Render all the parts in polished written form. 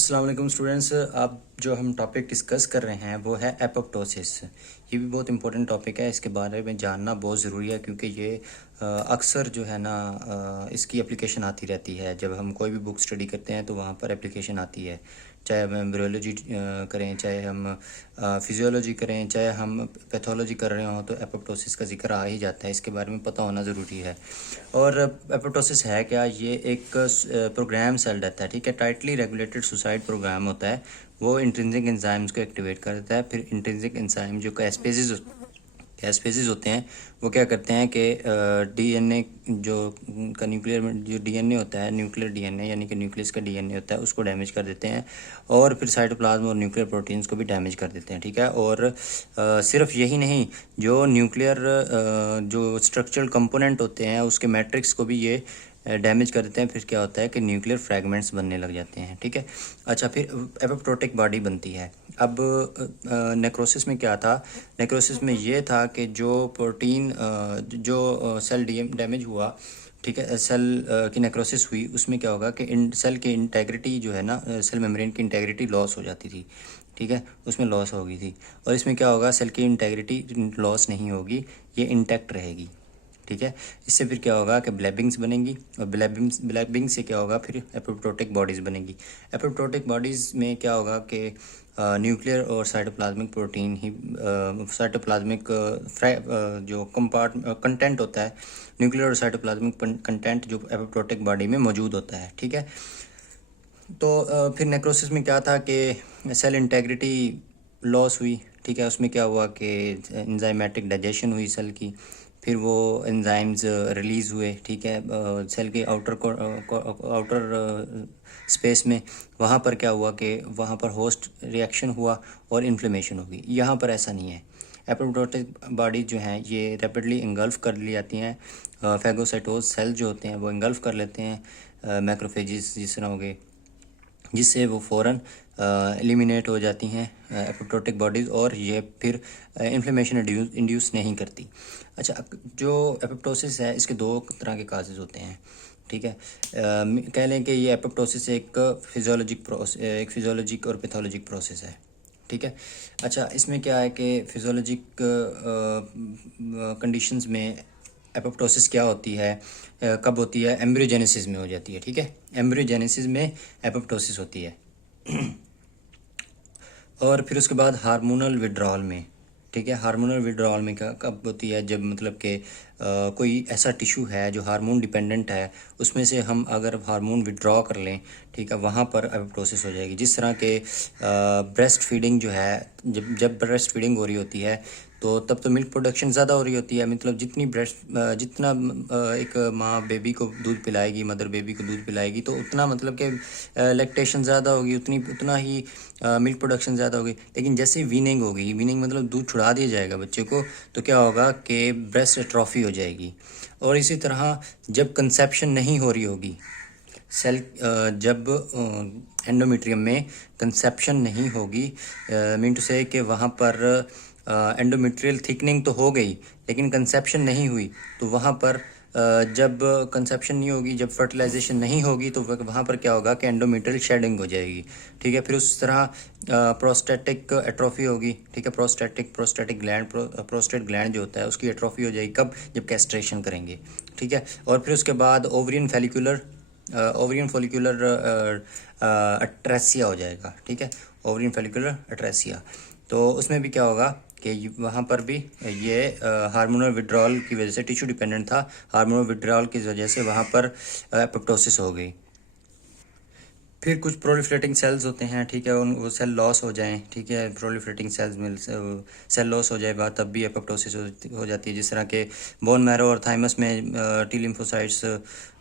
अस्सलाम वालेकुम स्टूडेंट्स। अब जो हम टॉपिक डिस्कस कर रहे हैं वो है एपोप्टोसिस। ये भी बहुत इंपॉर्टेंट टॉपिक है, इसके बारे में जानना बहुत ज़रूरी है क्योंकि ये अक्सर जो है ना इसकी एप्लीकेशन आती रहती है। जब हम कोई भी बुक स्टडी करते हैं तो वहाँ पर एप्लीकेशन आती है, चाहे हम एम्ब्रियोलॉजी करें, चाहे हम फिजियोलॉजी करें, चाहे हम पैथोलॉजी कर रहे हों, तो एपोप्टोसिस का जिक्र आ ही जाता है। इसके बारे में पता होना ज़रूरी है। और एपोप्टोसिस है क्या? ये एक प्रोग्राम सेल रहता है, ठीक है। टाइटली रेगुलेटेड सुसाइड प्रोग्राम होता है। वो इंट्रिंसिक एंजाइम्स को एक्टिवेट कर देता है। फिर इंट्रिंसिक एंजाइम जो कैस्पेसिस होते हैं वो क्या करते हैं कि डीएनए जो का न्यूक्लियर जो डीएनए होता है, न्यूक्लियर डीएनए यानी कि न्यूक्लियस का डीएनए होता है, उसको डैमेज कर देते हैं। और फिर साइटोप्लाज्म और न्यूक्लियर प्रोटीन्स को भी डैमेज कर देते हैं, ठीक है। और सिर्फ यही नहीं, जो न्यूक्लियर जो स्ट्रक्चरल कंपोनेंट होते हैं उसके मैट्रिक्स को भी ये डैमेज कर देते हैं। फिर क्या होता है कि न्यूक्लियर फ्रैगमेंट्स बनने लग जाते हैं, ठीक है। अच्छा, फिर एपोप्टोटिक बॉडी बनती है। अब नेक्रोसिस में क्या था? नेक्रोसिस में ये था कि जो प्रोटीन जो सेल डैमेज हुआ, ठीक है, सेल की नेक्रोसिस हुई, उसमें क्या होगा कि सेल की इंटेग्रिटी जो है ना, सेल मेम्ब्रेन की इंटेग्रिटी लॉस हो जाती थी, ठीक है, उसमें लॉस हो गई थी। और इसमें क्या होगा, सेल की इंटेग्रिटी लॉस नहीं होगी, ये इंटैक्ट रहेगी, ठीक है। इससे फिर क्या होगा कि ब्लैबिंग्स बनेंगी, और ब्लैबिंग से क्या होगा, फिर एपोप्टोटिक बॉडीज़ बनेगी। एपोप्टोटिक बॉडीज़ में क्या होगा कि न्यूक्लियर और साइटोप्लाज्मिक प्रोटीन ही साइटोप्लाज्मिक जो कंटेंट होता है, न्यूक्लियर और साइटोप्लाज्मिक कंटेंट जो एपोप्टोटिक बॉडी में मौजूद होता है, ठीक है। तो फिर नेक्रोसिस में क्या था कि सेल इंटेग्रिटी लॉस हुई, ठीक है। उसमें क्या हुआ कि एंजाइमेटिक डाइजेशन हुई सेल की, फिर वो एंजाइम्स रिलीज़ हुए, ठीक है, सेल के आउटर स्पेस में। वहाँ पर क्या हुआ कि वहाँ पर होस्ट रिएक्शन हुआ और इन्फ्लेमेशन होगी। यहाँ पर ऐसा नहीं है। एपोप्टोटिक बॉडी जो हैं ये रैपिडली इंगल्फ कर ली जाती हैं। फैगोसाइटोज सेल जो होते हैं वो इंगल्फ कर लेते हैं मैक्रोफेजेस जिस तरह हो गए, जिससे वो फ़ौरन एलिमिनेट हो जाती हैं एपोप्टोटिक बॉडीज़, और ये फिर इन्फ्लेमेशन इंड्यूस नहीं करती। अच्छा, जो एपोप्टोसिस है इसके दो तरह के काजेज़ होते हैं, ठीक है। कह लें कि ये एपोप्टोसिस एक फिजियोलॉजिक और पैथोलॉजिक प्रोसेस है, ठीक है। अच्छा, इसमें क्या है कि फिजियोलॉजिक कंडीशंस में एपोप्टोसिस क्या होती है, कब होती है? एम्ब्रियोजेनेसिस में हो जाती है, ठीक है। एम्ब्रियोजेनेसिस में एपोप्टोसिस होती है। और फिर उसके बाद हार्मोनल विड्रॉल में, ठीक है। हार्मोनल विड्रॉल में क्या कब होती है? जब मतलब कि कोई ऐसा टिश्यू है जो हार्मोन डिपेंडेंट है, उसमें से हम अगर हार्मोन विड्रॉ कर लें, ठीक है, वहाँ पर एपोप्टोसिस हो जाएगी। जिस तरह के ब्रेस्ट फीडिंग जो है, जब ब्रेस्ट फीडिंग हो रही होती है तो तब तो मिल्क प्रोडक्शन ज़्यादा हो रही होती है। मतलब जितना एक माँ बेबी को दूध पिलाएगी, मदर बेबी को दूध पिलाएगी, तो उतना मतलब कि लैक्टेशन ज़्यादा होगी, उतना ही मिल्क प्रोडक्शन ज़्यादा होगी। लेकिन जैसे वीनिंग होगी, वीनिंग मतलब दूध छुड़ा दिया जाएगा बच्चे को, तो क्या होगा कि ब्रेस्ट एट्रोफी हो जाएगी। और इसी तरह जब कंसेप्शन नहीं हो रही होगी, जब एंडोमेट्रियम में कंसेप्शन नहीं होगी, मीन टू से कि वहाँ पर एंडोमेट्रियल थिकनिंग तो हो गई लेकिन कंसेप्शन नहीं हुई, तो वहाँ पर जब कंसेप्शन नहीं होगी, जब फर्टिलाइजेशन नहीं होगी, तो वहाँ पर क्या होगा कि एंडोमेट्रियल शेडिंग हो जाएगी, ठीक है। फिर उस तरह प्रोस्टेटिक एट्रोफी होगी, ठीक है। प्रोस्टेट ग्लैंड जो होता है उसकी एट्रोफी हो जाएगी। कब? जब कैस्ट्रेशन करेंगे, ठीक है। और फिर उसके बाद ओवरियन फॉलिकुलर अट्रेसिया हो जाएगा, ठीक है। ओवरियन फॉलिकुलर अट्रेसिया, तो उसमें भी क्या होगा कि वहाँ पर भी ये हार्मोनल विड्रॉल की वजह से, टिश्यू डिपेंडेंट था, हार्मोनल विड्रॉल की वजह से वहाँ पर एपोप्टोसिस हो गई। फिर कुछ प्रोलिफरेटिंग सेल्स होते हैं, ठीक है, वो सेल लॉस हो जाएं, ठीक है, प्रोलिफरेटिंग सेल्स में सेल लॉस हो जाए बाद तब भी एपोप्टोसिस हो जाती है। जिस तरह के बोन मैरो और थाइमस में टी लिम्फोसाइट्स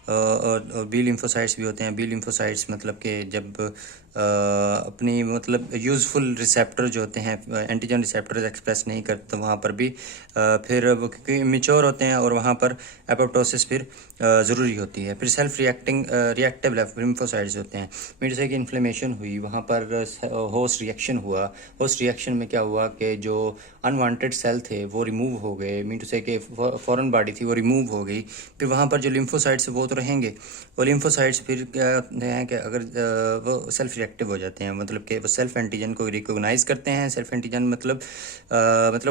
और बी लिम्फोसाइट्स भी होते हैं। बी लिम्फोसाइट्स मतलब कि जब अपनी मतलब यूज़फुल रिसेप्टर जो होते हैं, एंटीजन रिसेप्टर्स एक्सप्रेस नहीं करते, तो वहाँ पर भी फिर वो क्योंकि इमेच्योर होते हैं और वहाँ पर एपोप्टोसिस फिर ज़रूरी होती है। फिर सेल्फ रिएक्टिव लिम्फोसाइट्स होते हैं। मीन से कि इन्फ्लेमेशन हुई, वहाँ पर होस्ट रिएक्शन हुआ। होस्ट रिएक्शन में क्या हुआ कि जो अनवांटेड सेल थे वो रिमूव हो गए, मीन टू से कि फॉरेन बॉडी थी वो रिमूव हो गई। फिर वहाँ पर जो लिम्फोसाइट्स वो तो रहेंगे, वो लिम्फोसाइट्स फिर क्या हैं कि अगर वो सेल्फ रिएक्टिव हो जाते हैं, मतलब कि वो सेल्फ एंटीजन को रिकॉग्नाइज करते हैं। सेल्फ एंटीजन मतलब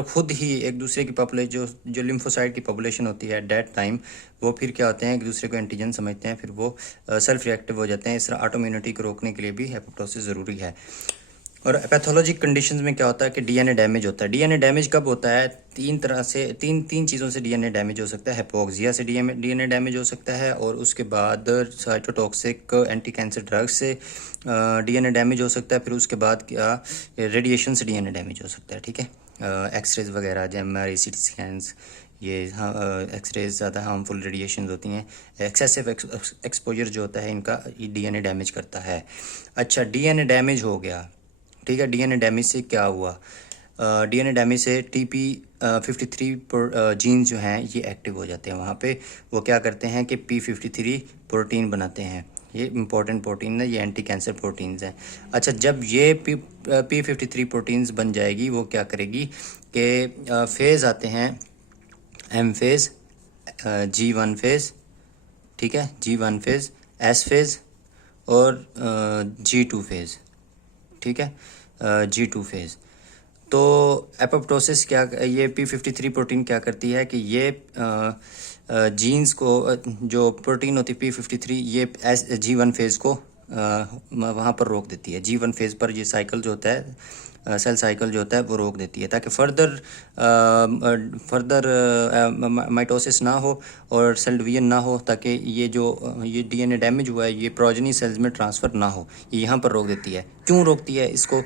खुद ही एक दूसरे की पॉपुलेशन, जो लिम्फोसाइट की पॉपुलेशन होती है एट दैट टाइम, वो फिर क्या होते हैं, एक दूसरे को एंटीजन समझते हैं, फिर वो सेल्फ रिएक्टिव हो जाते हैं। इस तरह ऑटोइम्यूनिटी को रोकने के लिए भी एपोप्टोसिस ज़रूरी है। और पैथोलॉजिक कंडीशंस में क्या होता है कि डीएनए डैमेज होता है। डीएनए डैमेज कब होता है? तीन चीज़ों से डीएनए डैमेज हो सकता है। हिपोक्सिया से डीएनए डैमेज हो सकता है, और उसके बाद साइटोटॉक्सिक एंटी कैंसर ड्रग्स से डीएनए डैमेज हो सकता है। फिर उसके बाद क्या, रेडिएशन से डीएनए डैमेज हो सकता है। ठीक है, एक्सरेज वगैरह, एमआरआई, सीटी स्कैन्स, ये एक्सरेज ज़्यादा हार्मफुल रेडिएशन होती हैं। एक्सेसिव एक्सपोजर जो होता है इनका, डीएनए डैमेज करता है। अच्छा, डीएनए डैमेज हो गया, ठीक है। डीएनए डैमेज से क्या हुआ? डीएनए डैमेज से TP53 जीन जो हैं ये एक्टिव हो जाते हैं। वहाँ पे वो क्या करते हैं कि P53 प्रोटीन बनाते हैं। ये इंपॉर्टेंट प्रोटीन है, ये एंटी कैंसर प्रोटीन्स हैं। अच्छा, जब ये P53 प्रोटीन्स बन जाएगी, वो क्या करेगी कि फेज़ आते हैं, M फेज़, G1 फेज़, ठीक है, G1 फेज़, S फेज़, और G2 फेज़, ठीक है, G2 फेज़। तो एपोप्टोसिस क्या, ये P53 प्रोटीन क्या करती है कि ये जीन्स को, जो प्रोटीन होती है P53, ये G1 फेज़ को वहाँ पर रोक देती है। G1 फेज़ पर ये साइकिल जो होता है, सेल साइकिल जो होता है, वो रोक देती है, ताकि फर्दर माइटोसिस ना हो और सेल डिवीजन ना हो, ताकि ये डीएनए डैमेज हुआ है ये प्रोजनी सेल्स में ट्रांसफ़र ना हो। ये यहाँ पर रोक देती है। क्यों रोकती है इसको?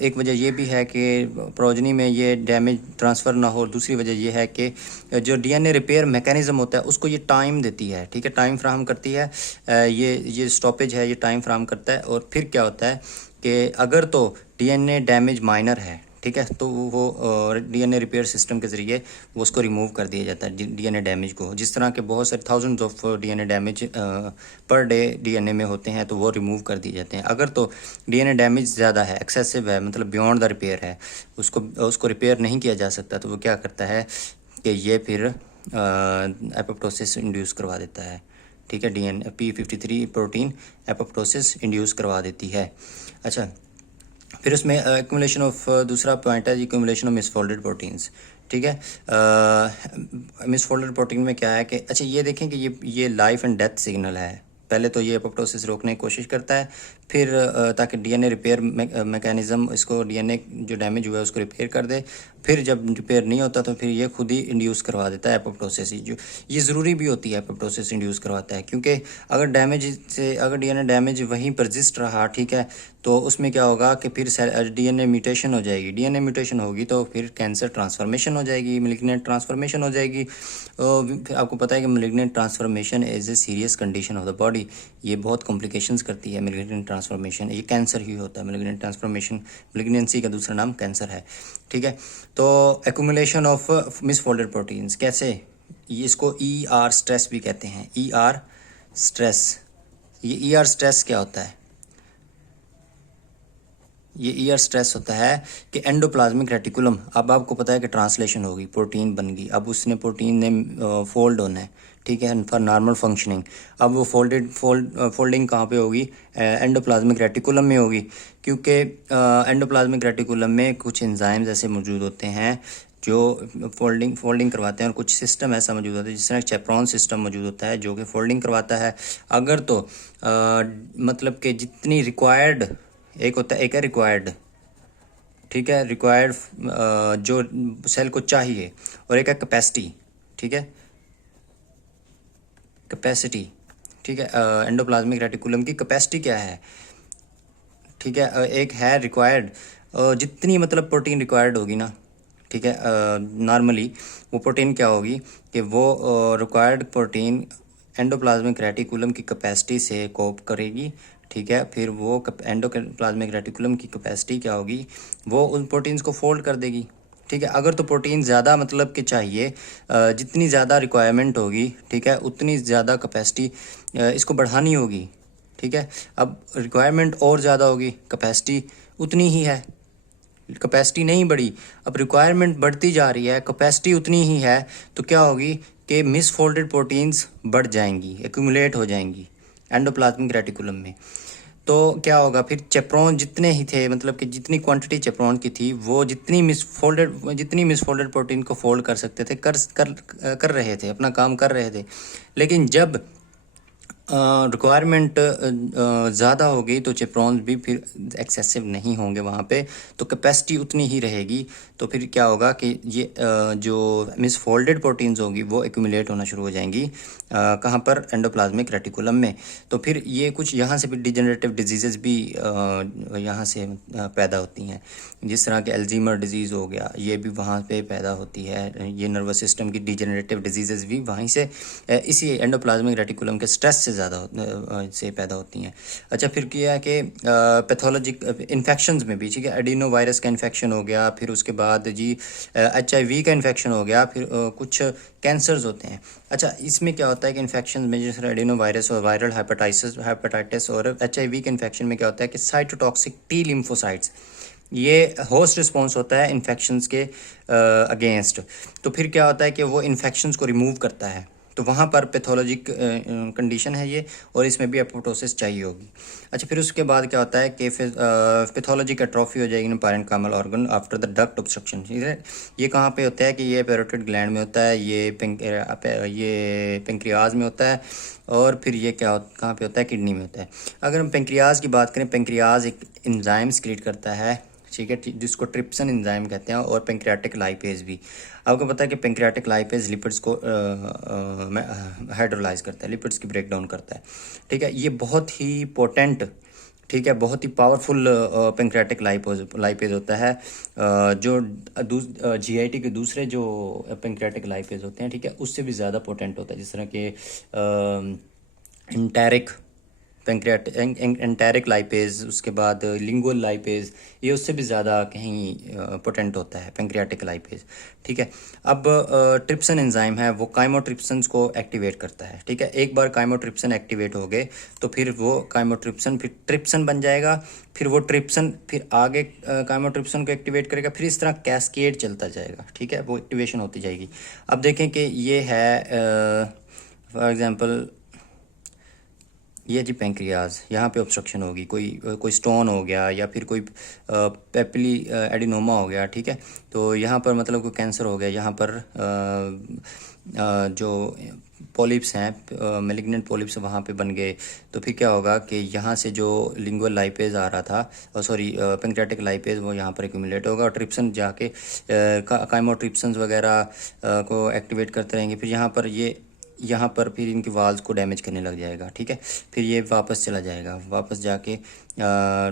एक वजह ये भी है कि प्रोजनी में ये डैमेज ट्रांसफ़र ना हो। दूसरी वजह ये है कि जो डीएनए रिपेयर मैकेनिज़्म होता है उसको ये टाइम देती है, ठीक है, टाइम फ्राहम करती है। ये स्टॉपेज है, ये टाइम फ्राहम करता है। और फिर क्या होता है कि अगर तो डीएनए डैमेज माइनर है, ठीक है, तो वो डीएनए रिपेयर सिस्टम के ज़रिए वो उसको रिमूव कर दिया जाता है, डीएनए डैमेज को। जिस तरह के बहुत सारे thousands of DNA damage per day DNA में होते हैं, तो वो रिमूव कर दिए जाते हैं। अगर तो डीएनए डैमेज ज़्यादा है, एक्सेसिव है, मतलब बियॉन्ड द रिपेयर है, उसको रिपेयर नहीं किया जा सकता, तो वो क्या करता है कि ये फिर एपोप्टोसिस इंड्यूस करवा देता है, ठीक है। DNA P53 protein apoptosis induce करवा देती है। अच्छा, फिर उसमें एक्यूमुलेशन ऑफ, दूसरा पॉइंट है एक्यूमुलेशन ऑफ मिसफोल्डेड प्रोटीन्स, ठीक है। मिसफोल्डेड प्रोटीन में क्या है कि, अच्छा ये देखें कि ये लाइफ एंड डेथ सिग्नल है। पहले तो ये एपोप्टोसिस रोकने की कोशिश करता है, फिर ताकि डीएनए रिपेयर मैकेनिज़्म इसको, डीएनए जो डैमेज हुआ है उसको रिपेयर कर दे। फिर जब रिपेयर नहीं होता तो फिर ये खुद ही इंड्यूस करवा देता है एपोप्टोसिस। जो ये ज़रूरी भी होती है, एपोप्टोसिस इंड्यूस करवाता है, क्योंकि अगर डीएनए डैमेज वहीं परसिस्ट रहा, ठीक है, तो उसमें क्या होगा कि फिर डीएनए म्यूटेशन हो जाएगी। डीएनए म्यूटेशन होगी तो फिर कैंसर ट्रांसफॉर्मेशन हो जाएगी, मैलिग्नेंट ट्रांसफॉर्मेशन हो जाएगी। फिर आपको पता है कि malignant transformation is a serious condition of the body. ये बहुत कॉम्प्लिकेशंस करती है मैलिग्नेंट ट्रांसफॉर्मेशन। ये कैंसर ही होता है मैलिग्नेंट ट्रांसफॉर्मेशन, मैलिग्नेंसी का दूसरा नाम कैंसर है, ठीक है। तो एक्यूमुलेशन ऑफ मिसफोल्डेड प्रोटीन्स कैसे, ये इसको ER स्ट्रेस भी कहते हैं, ER स्ट्रेस। ये ER स्ट्रेस क्या होता है? ये ER स्ट्रेस होता है कि एंडोप्लाज्मिक रेटिकुलम, अब आपको पता है कि ट्रांसलेशन होगी, प्रोटीन बन गई, अब उसने प्रोटीन ने फोल्ड होना है, ठीक है, फॉर नॉर्मल फंक्शनिंग। अब वो फोल्डिंग कहाँ पे होगी? एंडोप्लाज्मिक रेटिकुलम में होगी, क्योंकि एंडोप्लाज्मिक रेटिकुलम में कुछ एंजाइम्स ऐसे मौजूद होते हैं जो फोल्डिंग करवाते हैं, और कुछ सिस्टम ऐसा मौजूद होता है, जिस तरह चैपरॉन सिस्टम मौजूद होता है जो कि फोल्डिंग करवाता है। अगर तो मतलब कि जितनी रिक्वायर्ड, एक होता है, एक है रिक्वायर्ड, ठीक है, रिक्वायर्ड जो सेल को चाहिए, और एक है कैपेसिटी, ठीक है, कैपेसिटी, ठीक है। एंडोप्लाज्मिक रेटिकुलम की कैपेसिटी क्या है, ठीक है, एक है रिक्वायर्ड, जितनी मतलब प्रोटीन रिक्वायर्ड होगी ना, ठीक है, नॉर्मली वो प्रोटीन क्या होगी कि वो रिक्वायर्ड प्रोटीन एंडोप्लाज्मिक रेटिकुलम की कैपेसिटी से कोप करेगी, ठीक है। फिर वो एंडोप्लाज्मिक रेटिकुलम की कैपेसिटी क्या होगी, वो उन प्रोटीन्स को फोल्ड कर देगी, ठीक है। अगर तो प्रोटीन ज़्यादा मतलब कि चाहिए, जितनी ज़्यादा रिक्वायरमेंट होगी, ठीक है, उतनी ज़्यादा कैपेसिटी इसको बढ़ानी होगी, ठीक है। अब रिक्वायरमेंट और ज़्यादा होगी, कैपेसिटी उतनी ही है, कैपेसिटी नहीं बढ़ी, अब रिक्वायरमेंट बढ़ती जा रही है, कैपेसिटी उतनी ही है, तो क्या होगी कि मिसफोल्डेड प्रोटीन्स बढ़ जाएंगी, एक्यूमुलेट हो जाएंगी एंडोप्लाज्मिक रेटिकुलम में। तो क्या होगा फिर, चेप्रोन जितने ही थे, मतलब कि जितनी क्वांटिटी चेप्रोन की थी, वो जितनी मिसफोल्डेड प्रोटीन को फोल्ड कर सकते थे, कर रहे थे, अपना काम कर रहे थे। लेकिन जब रिक्वायरमेंट ज़्यादा हो गई तो चेप्रॉन्स भी फिर एक्सेसिव नहीं होंगे वहाँ पे, तो कैपेसिटी उतनी ही रहेगी। तो फिर क्या होगा कि ये जो मिसफोल्डेड प्रोटीन्स होगी वो एक्यूमुलेट होना शुरू हो जाएंगी, कहाँ पर, एंडोप्लाज्मिक रेटिकुलम में। तो फिर ये कुछ यहाँ से भी डिजेनरेटिव डिजीज़ भी यहाँ से पैदा होती हैं, जिस तरह के अल्जीमर डिजीज़ हो गया, ये भी वहाँ पे पैदा होती है। ये नर्वस सिस्टम की डिजेनरेटिव डिजीज़ भी वहीं से इसी एंडोप्लाज्मिक रेटिकुलम के स्ट्रेस से ज़्यादा से पैदा होती हैं। अच्छा, फिर क्या है कि पैथोलॉजिक इन्फेक्शंस में भी, ठीक है, एडिनो वायरस का इन्फेक्शन हो गया, फिर उसके बाद जी HIV का इन्फेक्शन हो गया, फिर कुछ कैंसर्स होते हैं। अच्छा, इसमें क्या होता है कि इन्फेक्शन में जैसे एडिनो वायरस और वायरल हेपेटाइटिस और HIV के इन्फेक्शन में क्या होता है कि साइटोटॉक्सिक टी लिम्फोसाइट्स, ये होस्ट रिस्पॉन्स होता है इन्फेक्शंस के अगेंस्ट। तो फिर क्या होता है कि वो इन्फेक्शंस को रिमूव करता है, तो वहाँ पर पैथोलॉजिक कंडीशन है ये, और इसमें भी एपोप्टोसिस चाहिए होगी। अच्छा, फिर उसके बाद क्या होता है कि पैथोलॉजिक एट्रोफी हो जाएगी parenchymal organ after the duct obstruction, ठीक है। ये कहाँ पे होता है कि ये पैरोटिड ग्लैंड में होता है, ये पेंक्रियाज में होता है, और फिर ये कहाँ पे होता है, किडनी में होता है। अगर हम पेंक्रियाज की बात करें, पेंक्रियाज एक एंजाइम क्रिएट करता है, ठीक है, जिसको ट्रिप्सन एंजाइम कहते हैं, और पेंक्रियाटिक लाइपेज भी। आपको पता है कि पेंक्रियाटिक लाइपेज लिपिड्स को हाइड्रोलाइज करता है, लिपिड्स की ब्रेक डाउन करता है, ठीक है। ये बहुत ही पोटेंट, ठीक है, बहुत ही पावरफुल पेंक्रियाटिक लाइपेज होता है, जो GIT के दूसरे जो पेंक्रियाटिक लाइपेज होते हैं, ठीक है, उससे भी ज़्यादा पोटेंट होता है, जिस तरह के इंटेरिक एंटेरिक लाइपेज, उसके बाद लिंगुअल लाइपेज, ये उससे भी ज़्यादा कहीं पोटेंट होता है पेंक्रियाटिक लाइपेज, ठीक है। अब ट्रिप्सन एंजाइम है, वो काइमोट्रिप्सन्स को एक्टिवेट करता है, ठीक है। एक बार काइमोट्रिप्सन एक्टिवेट हो गए तो फिर वो काइमोट्रिप्सन फिर ट्रिप्सन बन जाएगा, फिर वो ट्रिप्सन फिर आगे काइमोट्रिप्सन को एक्टिवेट करेगा, फिर इस तरह कैस्केड चलता जाएगा, ठीक है, वो एक्टिवेशन होती जाएगी। अब देखें कि ये है फॉर एग्ज़ाम्पल, ये जी पेंक्रियाज, यहाँ पे ऑब्स्ट्रक्शन होगी, कोई स्टोन हो गया, या फिर कोई पेपिली एडिनोमा हो गया, ठीक है। तो यहाँ पर मतलब कोई कैंसर हो गया, यहाँ पर जो पॉलिप्स हैं, मेलिग्नेंट पॉलिप्स वहाँ पे बन गए, तो फिर क्या होगा कि यहाँ से जो लिंगुअल लाइपेज आ रहा था, सॉरी पेंक्रियाटिक लाइपेज, वो यहाँ पर एक्यूमुलेट होगा, और ट्रिप्सन जाके काइमोट्रिप्सन्स वगैरह को एक्टिवेट करते रहेंगे। फिर यहाँ पर फिर इनकी वाल्स को डैमेज करने लग जाएगा, ठीक है। फिर ये वापस चला जाएगा, वापस जाके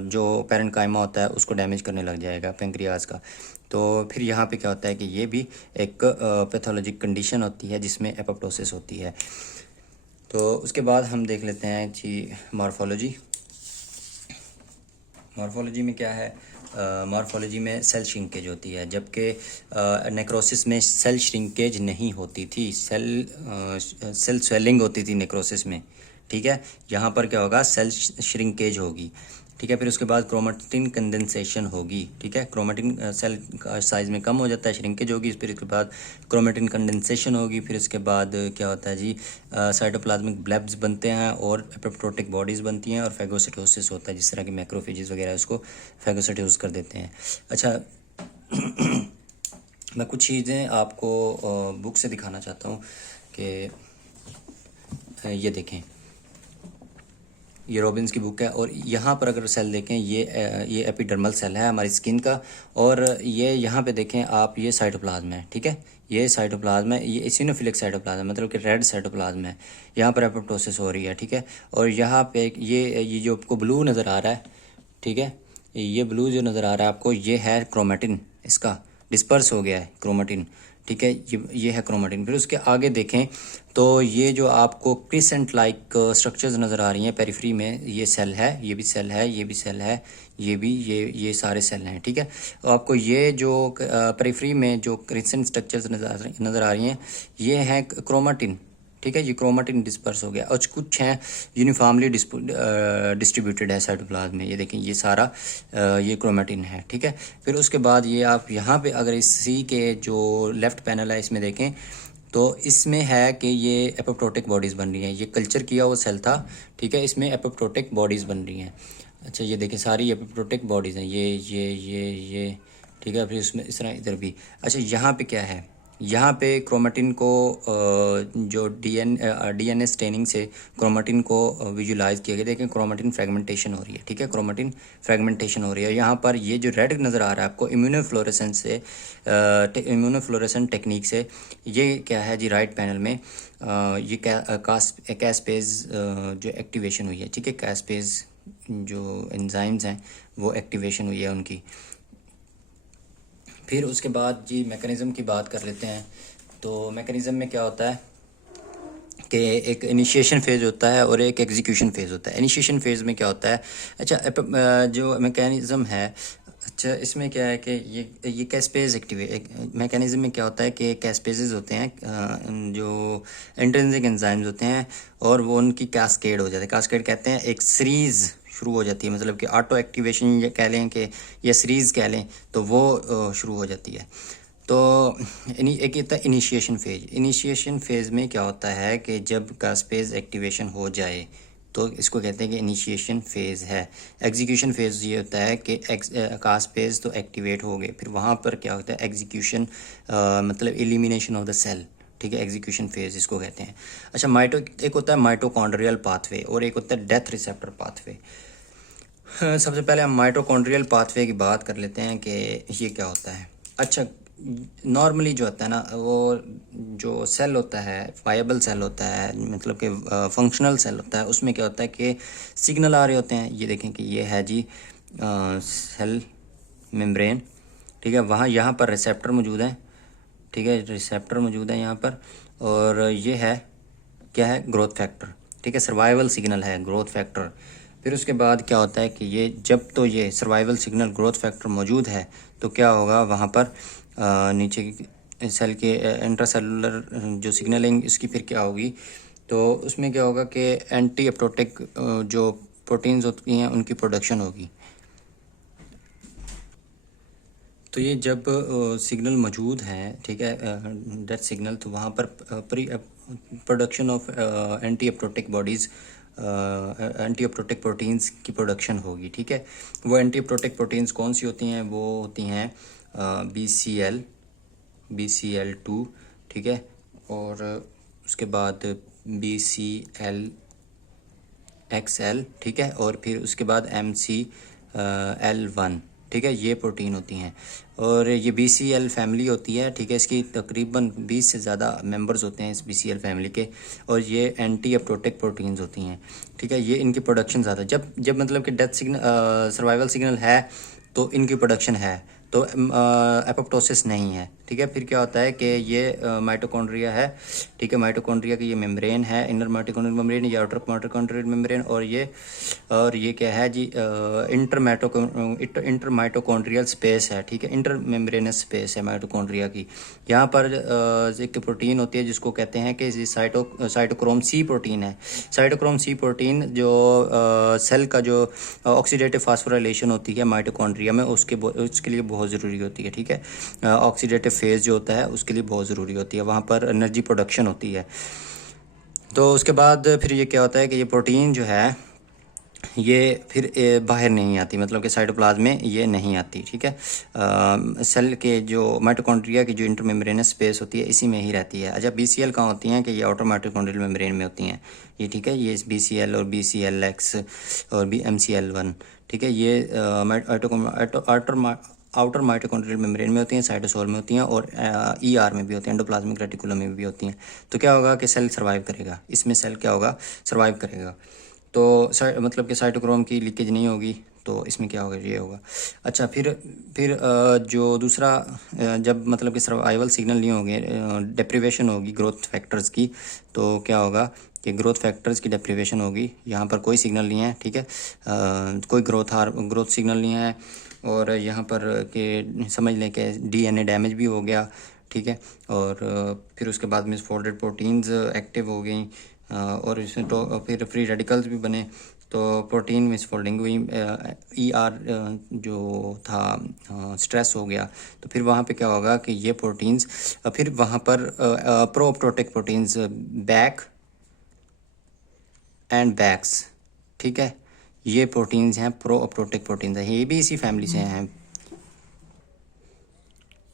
जो पैरेन्काइमा होता है उसको डैमेज करने लग जाएगा पेंक्रियाज का। तो फिर यहाँ पे क्या होता है कि ये भी एक पैथोलॉजिक कंडीशन होती है जिसमें एपोप्टोसिस होती है। तो उसके बाद हम देख लेते हैं जी मॉर्फोलॉजी में क्या है। मॉर्फोलॉजी में सेल श्रिंकेज होती है, जबकि नेक्रोसिस में सेल श्रिंकेज नहीं होती थी, सेल स्वेलिंग होती थी नेक्रोसिस में, ठीक है। यहाँ पर क्या होगा, सेल श्रिंकेज होगी, ठीक है। फिर उसके बाद क्रोमेटिन कंडेंसेशन होगी, ठीक है। क्रोमेटिन सेल का साइज़ में कम हो जाता है, श्रिंकेज होगी, फिर उसके बाद क्रोमेटिन कंडेंसेशन होगी, फिर उसके बाद क्या होता है जी, साइटोप्लाज्मिक ब्लेब्स बनते हैं और एपोप्टोटिक बॉडीज़ बनती हैं, और फैगोसाइटोसिस होता है, जिस तरह के मैक्रोफेजेस वगैरह उसको फैगोसाइटोसिस कर देते हैं। अच्छा मैं कुछ चीज़ें आपको बुक से दिखाना चाहता हूँ कि ये देखें, ये रॉबिन्स की बुक है, और यहाँ पर अगर सेल देखें, ये एपिडर्मल सेल है हमारी स्किन का, और ये यहाँ पे देखें आप, ये साइटोप्लाज्म है, ठीक है, ये साइटोप्लाज्म है, ये इसिनोफिलिक साइटोप्लाज्म, मतलब कि रेड साइटोप्लाज्म है। यहाँ पर एपोप्टोसिस हो रही है, ठीक है। और यहाँ पे ये जो आपको ब्लू नज़र आ रहा है, ठीक है, ये ब्लू जो नज़र आ रहा है आपको, ये है क्रोमेटिन, इसका डिस्पर्स हो गया है क्रोमेटिन, ठीक है, ये है क्रोमेटिन। फिर उसके आगे देखें तो ये जो आपको क्रिसेंट लाइक स्ट्रक्चर्स नज़र आ रही हैं पेरिफेरी में, ये सेल है, ये भी सेल है, ये भी सेल है, ये सारे सेल हैं, ठीक है। तो आपको ये जो पेरिफेरी में जो क्रिसेंट स्ट्रक्चर्स नज़र आ रही हैं, ये हैं क्रोमेटिन, ठीक है। ये क्रोमेटिन डिस्पर्स हो गया, और कुछ हैं यूनिफॉर्मली डिस्ट्रीब्यूटेड है साइटोप्लाज्म में, ये देखें, ये सारा ये क्रोमेटिन है, ठीक है। फिर उसके बाद ये आप यहाँ पे अगर इसी के जो लेफ़्ट पैनल है इसमें देखें, तो इसमें है कि ये एपोप्टोटिक बॉडीज़ बन रही हैं, ये कल्चर किया हुआ सेल था, ठीक है, इसमें एपोप्टोटिक बॉडीज़ बन रही हैं। अच्छा ये देखिए सारी एपोप्टोटिक बॉडीज़ हैं, ये ठीक है। फिर उसमें इस तरह इधर भी। अच्छा यहाँ पे क्या है, यहाँ पे क्रोमेटिन को जो डीएनए स्टेनिंग से क्रोमेटिन को विजुलाइज किया गया। देखें क्रोमेटिन फ्रेगमेंटेशन हो रही है, ठीक है, क्रोमेटिन फ्रेगमेंटेशन हो रही है। यहाँ पर ये जो रेड नज़र आ रहा है आपको इम्यूनोफ्लोरेसेंस से, इम्यूनोफ्लोरेसेंट टेक्निक से, ये क्या है जी राइट पैनल में ये कैस्पेज जो एक्टिवेशन हुई है, ठीक है, कैस्पेज जो एंजाइम्स हैं वो एक्टिवेशन हुई है उनकी। फिर उसके बाद जी मैकेनिज़्म की बात कर लेते हैं। तो मैकेनिज़्म में क्या होता है कि एक इनिशिएशन फेज़ होता है और एक एग्जीक्यूशन फेज़ होता है। इनिशिएशन फेज़ में क्या होता है, अच्छा जो मैकेनिज़्म है, अच्छा इसमें क्या है कि ये कैस्पेज एक्टिवेट मैकेनिज़्म में क्या होता है कि कैस्पेजेस होते हैं जो इंट्रिंसिक एंजाइम्स होते हैं और वो उनकी कैस्केड हो जाती है। कैस्केड कहते हैं एक सीरीज़ शुरू हो जाती है, मतलब कि ऑटो एक्टिवेशन ये कह लें कि या सीरीज़ कह लें, तो वो शुरू हो जाती है। तो एक होता है इनिशिएशन फेज। इनिशिएशन फेज में क्या होता है कि जब कैस्पेज एक्टिवेशन हो जाए तो इसको कहते हैं कि इनिशिएशन फेज़ है। एग्जीक्यूशन फेज़ ये होता है कि कैस्पेज तो एक्टिवेट हो गए, फिर वहाँ पर क्या होता है एग्जीक्यूशन, मतलब एलिमिनेशन ऑफ द सेल, ठीक है, एग्जीक्यूशन फेज़ इसको कहते हैं। अच्छा एक होता है माइटोकॉन्ड्रियल पाथवे और एक होता है डेथ रिसेप्टर पाथवे। सबसे पहले हम माइटोकॉन्ड्रियल पाथवे की बात कर लेते हैं कि ये क्या होता है। अच्छा नॉर्मली जो होता है ना, वो जो सेल होता है वायबल सेल होता है, मतलब कि फंक्शनल सेल होता है, उसमें क्या होता है कि सिग्नल आ रहे होते हैं। ये देखें कि ये है जी सेल मेम्ब्रेन, ठीक है, वहाँ यहाँ पर रिसेप्टर मौजूद है, ठीक है, रिसेप्टर मौजूद है यहाँ पर। और ये है क्या है ग्रोथ फैक्टर, ठीक है, सर्वाइवल सिग्नल है ग्रोथ फैक्टर। फिर उसके बाद क्या होता है कि ये जब तो ये सर्वाइवल सिग्नल ग्रोथ फैक्टर मौजूद है तो क्या होगा वहाँ पर नीचे सेल के इंट्रासेलुलर जो सिग्नलिंग इसकी फिर क्या होगी, तो उसमें क्या होगा कि एंटी एप्टोटिक जो प्रोटीन्स होती हैं उनकी प्रोडक्शन होगी। तो ये जब सिग्नल मौजूद है, ठीक है, डेथ सिग्नल, तो वहाँ पर pre production of anti apoptotic bodies, anti apoptotic proteins की प्रोडक्शन होगी, ठीक है। वो एंटी एप्टोटिक प्रोटीन्स कौन सी होती हैं, वो होती हैं BCL2, ठीक है, और उसके बाद BCLXL, ठीक है, और फिर उसके बाद MCL1, ठीक है, ये प्रोटीन होती हैं। और ये BCL फैमिली होती है, ठीक है, इसकी तकरीबन 20 से ज़्यादा मेंबर्स होते हैं इस BCL फैमिली के। और ये एंटी एप्टोटिक प्रोटीन्स होती हैं, ठीक है, ये इनकी प्रोडक्शन ज़्यादा जब जब मतलब कि डेथ सिग्नल सर्वाइवल सिग्नल है तो इनकी प्रोडक्शन है, तो एपोप्टोसिस नहीं है, ठीक है। फिर क्या होता है कि ये माइटोकॉन्ड्रिया है, ठीक है, माइटोकॉन्ड्रिया की ये मेम्ब्रेन है, इनर माइटोकॉन्ड्रियल मेम्ब्रेन या आउटर माइटोकॉन्ड्रियल मेम्ब्रेन, और ये क्या है जी इंटर माइटोकॉन्ड्रियल स्पेस है, ठीक है, इंटर मेम्ब्रेनस स्पेस है माइटोकॉन्ड्रिया की। यहाँ पर एक प्रोटीन होती है जिसको कहते हैं कि साइटोक्रोम सी प्रोटीन है। साइटोक्रोम सी प्रोटीन जो सेल का जो ऑक्सीडेटिव फास्फोराइलेशन होती है माइटोकॉन्ड्रिया में उसके लिए बहुत ज़रूरी होती है, ठीक है। ऑक्सीडेटिव फेज़ जो होता है उसके लिए बहुत ज़रूरी होती है, वहाँ पर एनर्जी प्रोडक्शन होती है। तो उसके बाद फिर ये क्या होता है कि ये प्रोटीन जो है ये फिर बाहर नहीं आती, मतलब कि साइटोप्लाज्म में ये नहीं आती, ठीक है। सेल के जो माइटोकॉन्ड्रिया की जो इंटरमेम्ब्रेनस स्पेस होती है इसी में ही रहती है। अच्छा BCL कहाँ होती हैं कि ये आउटर माइटोकॉन्ड्रियल मेम्ब्रेन में होती हैं, ये ठीक है, ये BCL और BCLX और MCL1, ठीक है, ये आउटर माइटोकॉन्ड्रियल मेम्ब्रेन में होती हैं, साइटोसोल में होती हैं और ER में भी होती हैं, एंडोप्लाज्मिक रेटिकुलम में भी होती हैं। तो क्या होगा कि सेल सर्वाइव करेगा, इसमें सेल क्या होगा सर्वाइव करेगा, तो मतलब कि साइटोक्रोम की लीकेज नहीं होगी, तो इसमें क्या होगा ये होगा। अच्छा फिर जो दूसरा जब मतलब कि सर्वाइवल सिग्नल नहीं होंगे, डेप्रिवेशन होगी ग्रोथ फैक्टर्स की, तो क्या होगा कि ग्रोथ फैक्टर्स की डेप्रिवेशन होगी। यहाँ पर कोई सिग्नल नहीं है, ठीक है, कोई ग्रोथ सिग्नल नहीं है। और यहाँ पर के समझ लें कि DNA डैमेज भी हो गया, ठीक है, और फिर उसके बाद मिसफोल्डेड प्रोटीन्स एक्टिव हो गई, और इसमें तो फिर फ्री रेडिकल्स भी बने, तो प्रोटीन मिसफोल्डिंग हुई, ER जो था स्ट्रेस हो गया, तो फिर वहाँ पे क्या होगा कि ये प्रोटीन्स फिर वहाँ पर प्रोप्टोटिक प्रोटीन्स बैक एंड बैक्स, ठीक है, ये प्रोटीन्स हैं प्रो अपटोटिक प्रोटीन्स हैं, ये भी इसी फैमिली से हैं।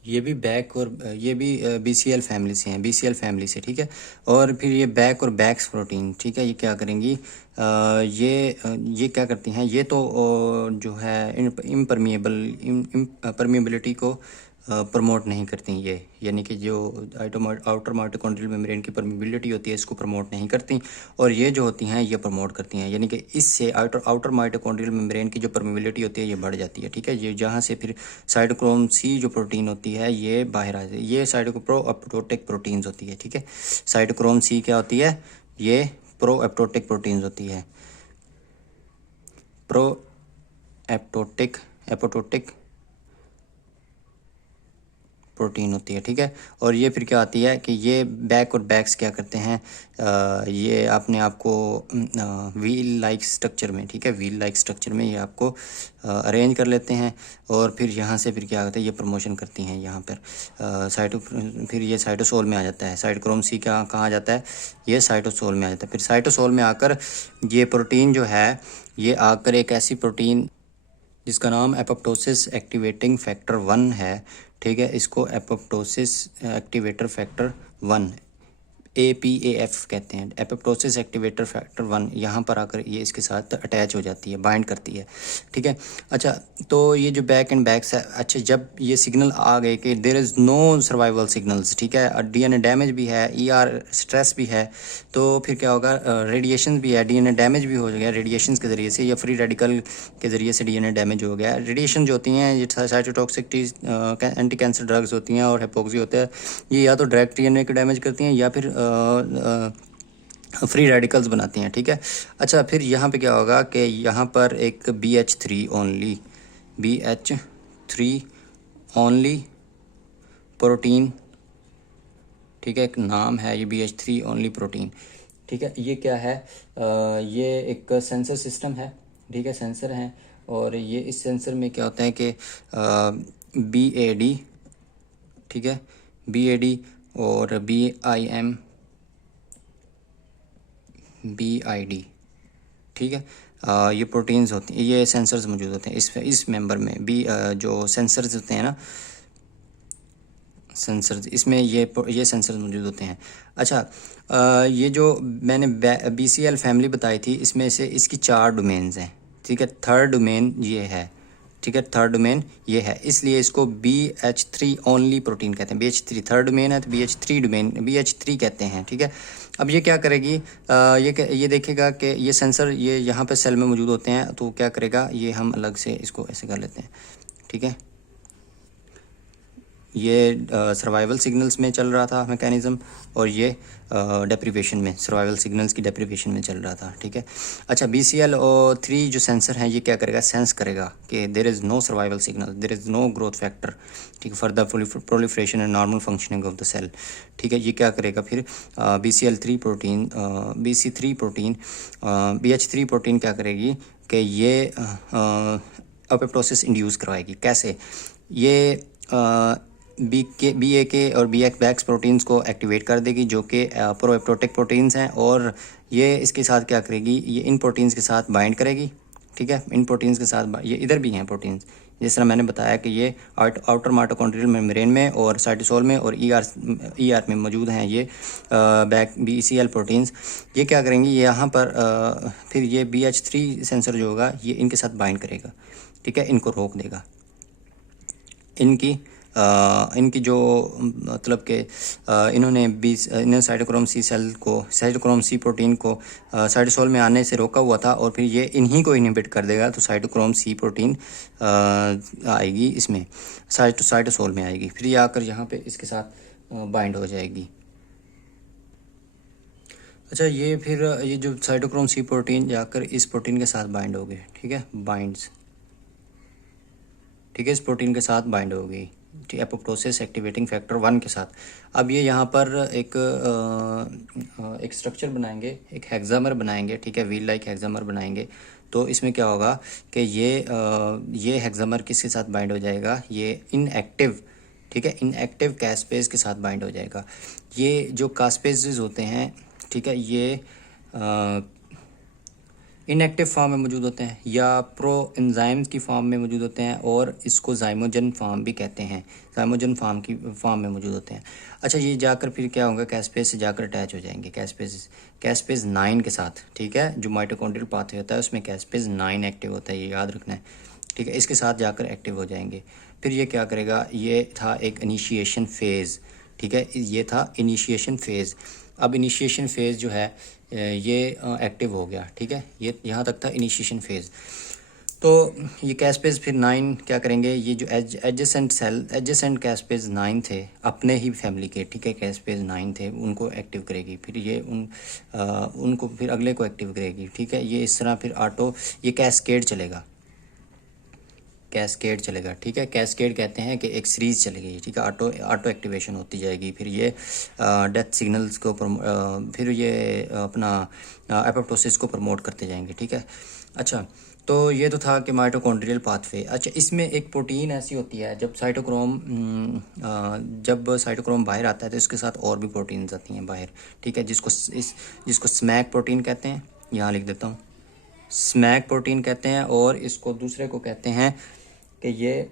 ये भी बैक और ये भी BCL फैमिली से हैं, BCL फैमिली से, ठीक है। और फिर ये बैक और बैक्स प्रोटीन, ठीक है, ये क्या करेंगी, ये क्या करती हैं, ये तो जो है परमिएबिलिटी को प्रमोट नहीं करती ये, यानी कि जो आउटर माइटोकॉन्ड्रियल मेम्ब्रेन की परमिएबिलिटी होती है इसको प्रमोट नहीं करती, और ये जो होती हैं ये प्रमोट करती हैं, यानी कि इससे आउटर माइटोकॉन्ड्रियल मेम्ब्रेन की जो परमिएबिलिटी होती है ये बढ़ जाती है, ठीक है। ये जहाँ से फिर साइटोक्रोम C जो प्रोटीन होती है ये बाहर आ जाती है, ये प्रो अपटोटिक प्रोटीन्स होती है, ठीक है। साइटोक्रोम C क्या होती है, ये प्रो अपटोटिक प्रोटीन्स होती है, प्रो एपोटोटिक प्रोटीन होती है, ठीक है। और ये फिर क्या आती है कि ये बैक और बैक्स क्या करते हैं, ये अपने आप को व्हील लाइक स्ट्रक्चर में, ठीक है, व्हील लाइक स्ट्रक्चर में ये आपको अरेंज कर लेते हैं, और फिर यहाँ से फिर क्या होता है, ये प्रमोशन करती हैं यहाँ पर फिर ये साइटोसोल में आ जाता है। साइटोक्रोम C कहाँ आ जाता है, ये साइटोसोल में आ जाता है। फिर साइटोसोल में आकर ये प्रोटीन जो है ये आकर एक ऐसी प्रोटीन जिसका नाम एपोप्टोसिस एक्टिवेटिंग फैक्टर 1 है, ठीक है, इसको एपोप्टोसिस एक्टिवेटर फैक्टर 1 APAF कहते हैं, एपोप्टोसिस एक्टिवेटर फैक्टर 1, यहाँ पर आकर ये इसके साथ अटैच हो जाती है, बाइंड करती है, ठीक है। अच्छा, तो ये जो बैक एंड बैक्स है, अच्छा जब ये सिग्नल आ गए कि there is no survival signals, ठीक है, DNA डैमेज भी है, ER स्ट्रेस भी है, तो फिर क्या होगा, रेडिएशन भी है, DNA डैमेज भी हो गया रेडिएशन के ज़रिए से, या फ्री रेडिकल के ज़रिए से DNA डैमेज हो गया। रेडिएशन जो होती हैं ये साइटोटॉक्सिक एंटी कैंसर ड्रग्स होती हैं और हिपोक्सी होता है, ये या तो डायरेक्ट DNA को डैमेज करती हैं या फिर फ्री रेडिकल्स बनाती हैं, ठीक है। अच्छा, फिर यहाँ पे क्या होगा कि यहाँ पर एक BH3 ओनली प्रोटीन, ठीक है, एक नाम है ये BH3 ओनली प्रोटीन, ठीक है। ये क्या है, ये एक सेंसर सिस्टम है, ठीक है, सेंसर है, और ये इस सेंसर में क्या होता है कि BAD, ठीक है, BAD और BID, ठीक है, ये प्रोटीन्स होती हैं, ये सेंसर्स मौजूद होते हैं इस मेंबर में भी, जो सेंसर्स होते हैं ना, सेंसर्स, इसमें ये सेंसर्स मौजूद होते हैं। अच्छा, ये जो मैंने BCL फैमिली बताई थी, इसमें से इसकी 4 डोमेन्स हैं, ठीक है। थर्ड डोमेन ये है, ठीक है, थर्ड डोमेन ये है, इसलिए इसको BH3 ओनली प्रोटीन कहते हैं। BH3 थर्ड डोमेन है तो BH3 कहते हैं, ठीक है। अब ये क्या करेगी, ये देखेगा कि ये सेंसर ये यहाँ पे सेल में मौजूद होते हैं, तो क्या करेगा, ये हम अलग से इसको ऐसे कर लेते हैं, ठीक है। ये सर्वाइवल सिग्नल्स में चल रहा था मैकेनिज़्म, और ये डेप्रीवेशन में, सर्वाइवल सिग्नल्स की डेप्रीवेशन में चल रहा था, ठीक है। अच्छा, BCL3 जो सेंसर है ये क्या करेगा, सेंस करेगा कि there is no survival signal, there is no growth factor, ठीक है, for the proliferation and normal functioning of the cell, ठीक है। ये क्या करेगा फिर, BCL3 प्रोटीन BH3 प्रोटीन क्या करेगी कि ये अपोप्टोसिस इंड्यूस करवाएगी। कैसे, ये BAK और BX प्रोटीन्स को एक्टिवेट कर देगी, जो कि प्रोएप्टोटिक प्रोटीन्स हैं, और ये इसके साथ क्या करेगी, ये इन प्रोटीन्स के साथ बाइंड करेगी, ठीक है, इन प्रोटीन्स के साथ ये इधर भी हैं प्रोटीन्स, जिस तरह मैंने बताया कि ये आउटर माइटोकॉन्ड्रियल मेम्ब्रेन में और साइटोसोल में और ER में मौजूद हैं, ये बैक BCL प्रोटीन्स। ये क्या करेंगी, ये यहाँ पर फिर ये BH3 सेंसर जो होगा ये इनके साथ बाइंड करेगा, ठीक है, इनको रोक देगा, इनकी जो मतलब कि इन्होंने साइटोक्रोम C प्रोटीन को साइटोसोल में आने से रोका हुआ था, और फिर ये इन्हीं को इनहिबिट कर देगा, तो साइटोक्रोम C प्रोटीन आएगी इसमें, साइटोसोल में आएगी, फिर ये आकर यहाँ पे इसके साथ बाइंड हो जाएगी। अच्छा, ये फिर ये जो साइटोक्रोम C प्रोटीन जाकर इस प्रोटीन के साथ बाइंड हो गए, ठीक है, ठीक है, इस प्रोटीन के साथ बाइंड हो गई, ठीक है, एपोप्टोसिस एक्टिवेटिंग फैक्टर 1 के साथ। अब ये यहाँ पर एक स्ट्रक्चर बनाएंगे, एक हेक्सामर बनाएंगे, ठीक है, व्हील लाइक हेक्सामर बनाएंगे। तो इसमें क्या होगा कि ये हेक्सामर किसके साथ बाइंड हो जाएगा, ये इनएक्टिव, ठीक है, इनएक्टिव कैस्पेज के साथ बाइंड हो जाएगा। ये जो कैस्पेजेस होते हैं, ठीक है, इनएक्टिव फॉर्म में मौजूद होते हैं या प्रो एंजाइम्स की फॉर्म में मौजूद होते हैं, और इसको जाइमोजन फॉर्म भी कहते हैं, जाइमोजन फॉर्म में मौजूद होते हैं। अच्छा, ये जाकर फिर क्या होगा, कैस्पेज से जाकर अटैच हो जाएंगे कैस्पेज 9 के साथ। ठीक है, जो माइटोकॉन्ड्रियल पाथवे होता है उसमें कैस्पेज 9 एक्टिव होता है, ये याद रखना है। ठीक है, इसके साथ जाकर एक्टिव हो जाएंगे। फिर ये क्या करेगा, ये था एक इनिशिएशन फेज़। ठीक है, ये था इनिशिएशन फेज़। अब इनिशिएशन फेज़ जो है ये एक्टिव हो गया। ठीक है, ये यहाँ तक था इनिशिएशन फेज़। तो ये कैस्पेज फिर 9 क्या करेंगे, ये जो एडजेसेंट कैस्पेज 9 थे अपने ही फैमिली के, ठीक है, कैस्पेज 9 थे, उनको एक्टिव करेगी। फिर ये उनको फिर अगले को एक्टिव करेगी। ठीक है, ये इस तरह फिर ये कैस्केड चलेगा। ठीक है, कैस्केड कहते हैं कि एक सीरीज़ चलेगी। ठीक है, ऑटो एक्टिवेशन होती जाएगी। फिर ये डेथ सिग्नल्स को फिर ये अपना एपोप्टोसिस को प्रमोट करते जाएंगे। ठीक है, अच्छा, तो ये तो था कि माइटोकॉन्ड्रियल पाथवे। अच्छा, इसमें एक प्रोटीन ऐसी होती है जब साइटोक्रोम बाहर आता है तो इसके साथ और भी प्रोटीन्स आती हैं बाहर। ठीक है, जिसको स्मैक प्रोटीन कहते हैं, यहाँ लिख देता हूँ, स्मैक प्रोटीन कहते हैं, और इसको दूसरे को कहते हैं कि ये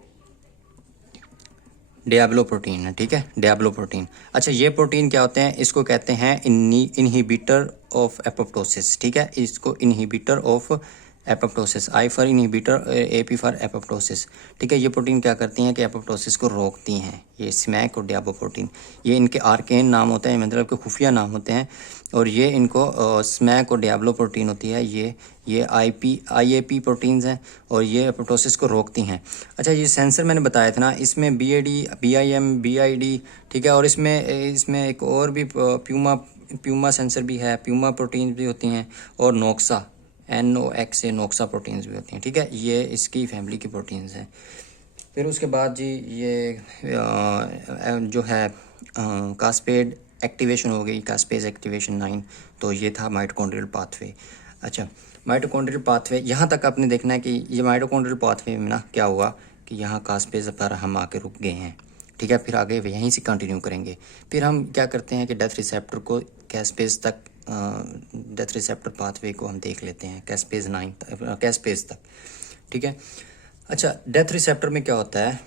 डियाब्लो प्रोटीन है। ठीक है, डियाब्लो प्रोटीन। अच्छा, ये प्रोटीन क्या होते हैं, इसको कहते हैं इनहिबिटर ऑफ एपोप्टोसिस। ठीक है, इसको inhibitor of apoptosis, I for inhibitor, AP for apoptosis. ठीक है, ये प्रोटीन क्या करती हैं कि एपोप्टोसिस को रोकती हैं। ये स्मैक और डियाब्लो प्रोटीन, ये इनके आर्केन नाम होते हैं, मतलब कि खुफिया नाम होते हैं, और ये इनको स्मैक और डियाब्लो प्रोटीन होती है, ये IAP प्रोटीन्स हैं, और ये एपोप्टोसिस को रोकती हैं। अच्छा, ये सेंसर मैंने बताया था ना, इसमें BAD, BIM, BID, ठीक है, और इसमें एक और भी प्यूमा सेंसर भी है, प्यूमा प्रोटीन्स भी होती हैं, और नोक्सा, NOX से नोक्सा प्रोटीन्स भी होती हैं। ठीक है, ये इसकी फैमिली की प्रोटीन्स हैं। फिर उसके बाद जी ये जो है कास्पेड एक्टिवेशन हो गई, कास्पेज एक्टिवेशन 9। तो ये था माइटोकॉन्ड्रियल पाथवे। अच्छा, माइटोकॉन्ड्रियल पाथवे यहाँ तक आपने देखना है कि ये माइटोकॉन्ड्रियल पाथवे में ना क्या हुआ कि यहाँ कास्पेज पर हम आके रुक गए हैं। ठीक है, फिर आगे यहीं से कंटिन्यू करेंगे। फिर हम क्या करते हैं कि डेथ रिसेप्टर को कैस्पेज तक, डेथ रिसेप्टर पाथवे को हम देख लेते हैं कैस्पेज 9 कैस्पेज तक। ठीक है, अच्छा, डेथ रिसेप्टर में क्या होता है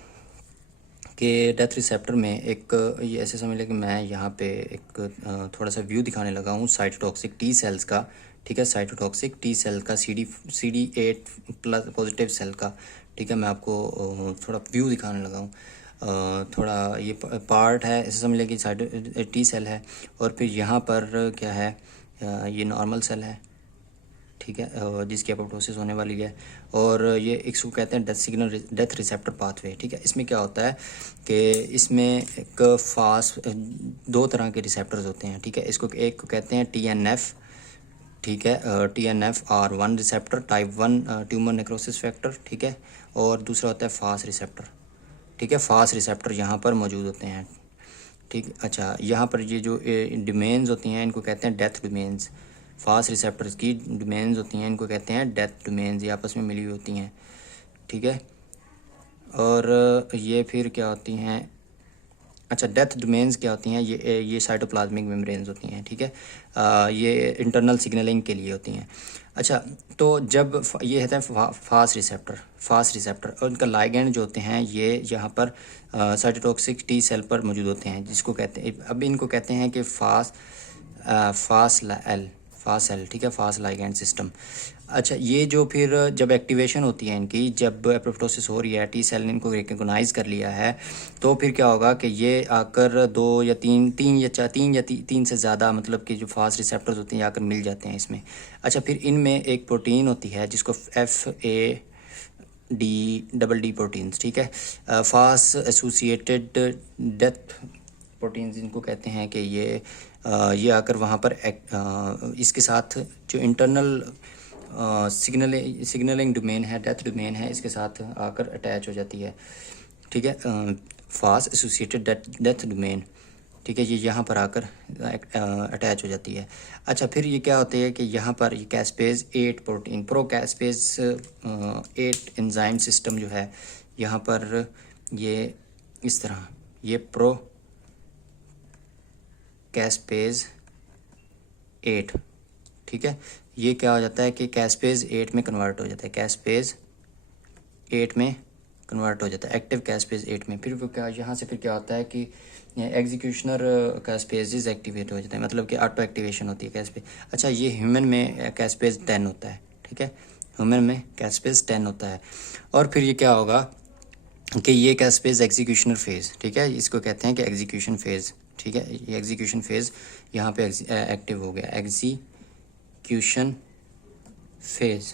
कि डेथ रिसेप्टर में एक, ये ऐसे समझ लें कि मैं यहाँ पे एक थोड़ा सा व्यू दिखाने लगा हूँ साइटोटॉक्सिक टी सेल्स का। ठीक है, साइटोटॉक्सिक टी सेल का, CD8+ पॉजिटिव सेल का। ठीक है, मैं आपको थोड़ा व्यू दिखाने लगा हूँ। थोड़ा ये पार्ट है, ऐसे समझ लें कि साइटो टी सेल है, और फिर यहाँ पर क्या है, ये नॉर्मल सेल है। ठीक है, जिसकी एपोप्टोसिस होने वाली है, और ये इसको कहते हैं डेथ रिसेप्टर पाथवे। ठीक है, इसमें क्या होता है कि इसमें एक दो तरह के रिसेप्टर्स होते हैं। ठीक है, एक को कहते हैं TNF। ठीक है, TNF-R1 receptor, type 1 tumour necrosis factor. ठीक है, और दूसरा होता है फास्ट रिसेप्टर। ठीक है, फास्ट रिसेप्टर यहाँ पर मौजूद होते हैं। ठीक, अच्छा, यहाँ पर ये जो डोमेन्स होती हैं इनको कहते हैं डेथ डोमेन्स। फास्ट रिसेप्टर्स की डोमेन्स होती हैं, इनको कहते हैं डेथ डोमेन्स, ये आपस में मिली हुई होती हैं। ठीक है, और ये फिर क्या होती हैं, अच्छा, डेथ डोमेन्स क्या होती हैं, ये साइटोप्लाज्मिक मेम्ब्रेन्स होती हैं। ठीक है, ये इंटरनल सिग्नलिंग के लिए होती हैं। अच्छा, तो जब ये होता है फास्ट रिसेप्टर, और उनका लाइगेंड जो होते हैं ये यहाँ पर साइटोटॉक्सिक टी सेल पर मौजूद होते हैं, जिसको कहते हैं, अब इनको कहते हैं कि फास्ट सेल। ठीक है, फास्ट लाइगेंड सिस्टम। अच्छा, ये जो फिर जब एक्टिवेशन होती है इनकी, जब एपोप्टोसिस हो रही है, टी सेल ने इनको रिकग्नाइज कर लिया है, तो फिर क्या होगा कि ये आकर तीन से ज़्यादा, मतलब कि जो फास्ट रिसेप्टर्स होते हैं आकर मिल जाते हैं इसमें। अच्छा, फिर इनमें एक प्रोटीन होती है जिसको FAD प्रोटीन्स। ठीक है, फास्ट एसोसिएटेड डेथ प्रोटीन्स इनको कहते हैं कि ये आकर वहाँ पर इसके साथ जो इंटरनल सिग्नलिंग डोमेन है, डेथ डोमेन है, इसके साथ आकर अटैच हो जाती है। ठीक है, फास्ट एसोसिएटेड डेथ डोमेन। ठीक है, ये यहाँ पर आकर अटैच हो जाती है। अच्छा, फिर ये क्या होती है कि यहाँ पर ये caspase 8 protein, pro caspase 8 enzyme system जो है यहाँ पर, ये इस तरह, ये प्रो कैस्पेज 8। ठीक है। ये क्या हो जाता है कि कैस्पेज 8 में कन्वर्ट हो जाता है, कैस्पेज 8 में कन्वर्ट हो जाता है, एक्टिव कैस्पेज 8 में। फिर वो क्या, यहाँ से फिर क्या होता है कि एग्जीक्यूशनर कैस्पेजेस एक्टिवेट हो जाता है, मतलब कि ऑटो एक्टिवेशन होती है कैस्पेज। अच्छा, ये ह्यूमन में कैस्पेज 10 होता है, ठीक है, ह्यूमन में कैस्पेज 10 होता है। और फिर ये क्या होगा कि ये कैस्पेज एग्जीक्यूशनर फेज़, ठीक है, इसको कहते हैं कि एग्जीक्यूशन फेज़, ठीक है। ये एग्जीक्यूशन फेज़ यहाँ पे एक्टिव हो गया, एग्जीक्यूशन फेज़,